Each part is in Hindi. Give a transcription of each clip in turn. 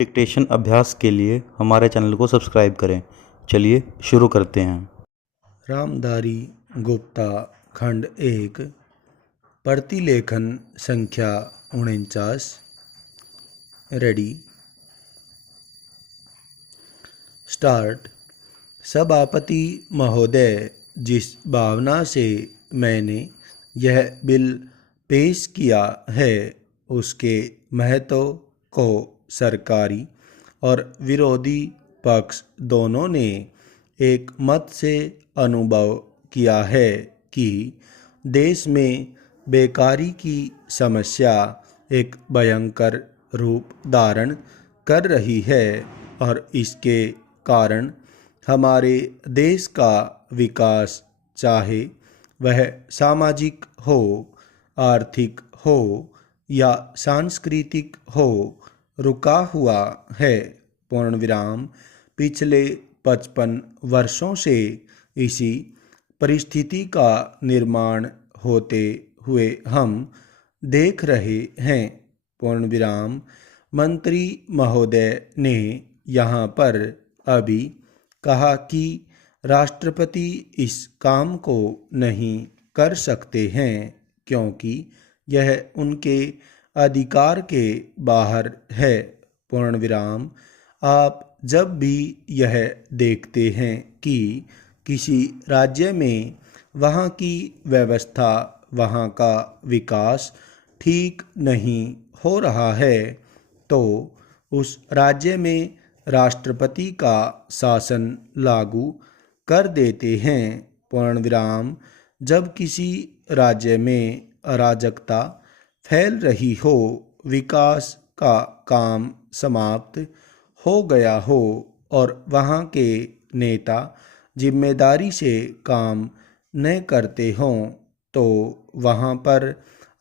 डिक्टेशन अभ्यास के लिए हमारे चैनल को सब्सक्राइब करें। चलिए शुरू करते हैं। रामधारी गुप्ता खंड 1 प्रतिलेखन संख्या 49। Ready start. सभापति महोदय, जिस भावना से मैंने यह बिल पेश किया है उसके महत्व को सरकारी और विरोधी पक्ष दोनों ने एक मत से अनुभव किया है कि देश में बेकारी की समस्या एक भयंकर रूप धारण कर रही है और इसके कारण हमारे देश का विकास, चाहे वह सामाजिक हो, आर्थिक हो या सांस्कृतिक हो, रुका हुआ है। पूर्ण विराम। पिछले 55 वर्षों से इसी परिस्थिति का निर्माण होते हुए हम देख रहे हैं। पूर्ण विराम। मंत्री महोदय ने यहाँ पर अभी कहा कि राष्ट्रपति इस काम को नहीं कर सकते हैं क्योंकि यह उनके अधिकार के बाहर है। पूर्ण विराम। आप जब भी यह देखते हैं कि किसी राज्य में वहाँ की व्यवस्था, वहाँ का विकास ठीक नहीं हो रहा है तो उस राज्य में राष्ट्रपति का शासन लागू कर देते हैं। पूर्ण विराम। जब किसी राज्य में अराजकता फैल रही हो, विकास का काम समाप्त हो गया हो और वहाँ के नेता जिम्मेदारी से काम न करते हों तो वहाँ पर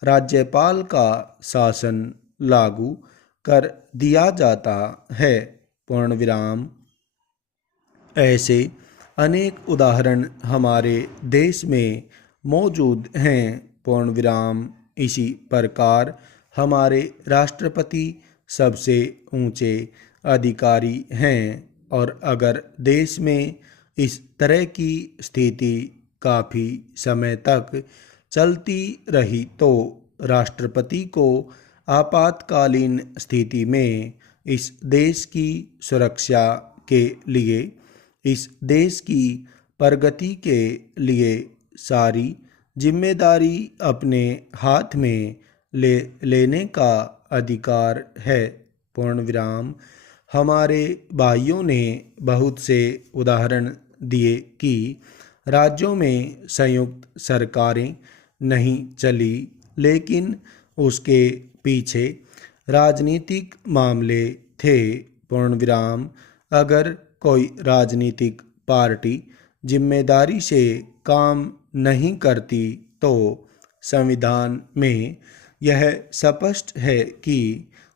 राज्यपाल का शासन लागू कर दिया जाता है। पूर्ण विराम। ऐसे अनेक उदाहरण हमारे देश में मौजूद हैं। पूर्ण विराम। इसी प्रकार हमारे राष्ट्रपति सबसे ऊंचे अधिकारी हैं और अगर देश में इस तरह की स्थिति काफ़ी समय तक चलती रही तो राष्ट्रपति को आपातकालीन स्थिति में इस देश की सुरक्षा के लिए, इस देश की प्रगति के लिए सारी जिम्मेदारी अपने हाथ में लेने का अधिकार है। पूर्ण विराम। हमारे भाइयों ने बहुत से उदाहरण दिए कि राज्यों में संयुक्त सरकारें नहीं चली, लेकिन उसके पीछे राजनीतिक मामले थे। पूर्ण विराम। अगर कोई राजनीतिक पार्टी जिम्मेदारी से काम नहीं करती तो संविधान में यह स्पष्ट है कि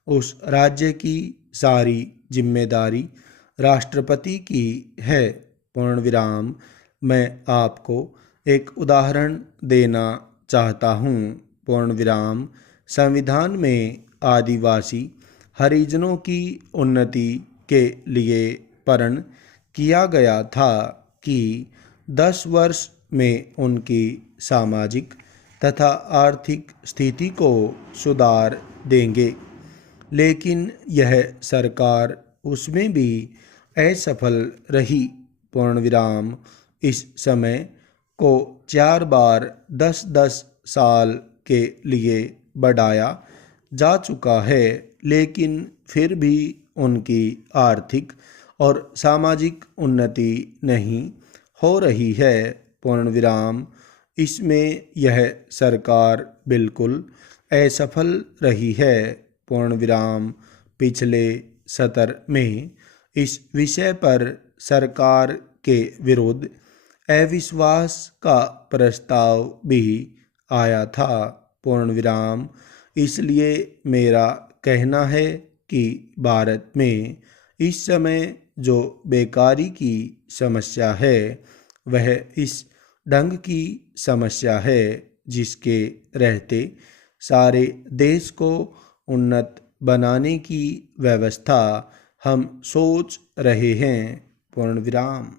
उस राज्य की सारी जिम्मेदारी राष्ट्रपति की है। पूर्ण विराम। मैं आपको एक उदाहरण देना चाहता हूँ। पूर्ण विराम। संविधान में आदिवासी हरिजनों की उन्नति के लिए प्रण किया गया था कि 10 वर्ष में उनकी सामाजिक तथा आर्थिक स्थिति को सुधार देंगे, लेकिन यह सरकार उसमें भी असफल रही। पूर्ण विराम। इस समय को 4 बार 10-10 साल के लिए बढ़ाया जा चुका है, लेकिन फिर भी उनकी आर्थिक और सामाजिक उन्नति नहीं हो रही है। पूर्ण विराम। इसमें यह सरकार बिल्कुल असफल रही है। पूर्ण विराम। पिछले सत्र में इस विषय पर सरकार के विरुद्ध अविश्वास का प्रस्ताव भी आया था। पूर्ण विराम। इसलिए मेरा कहना है कि भारत में इस समय जो बेकारी की समस्या है वह इस ढंग की समस्या है जिसके रहते सारे देश को उन्नत बनाने की व्यवस्था हम सोच रहे हैं। पूर्ण विराम।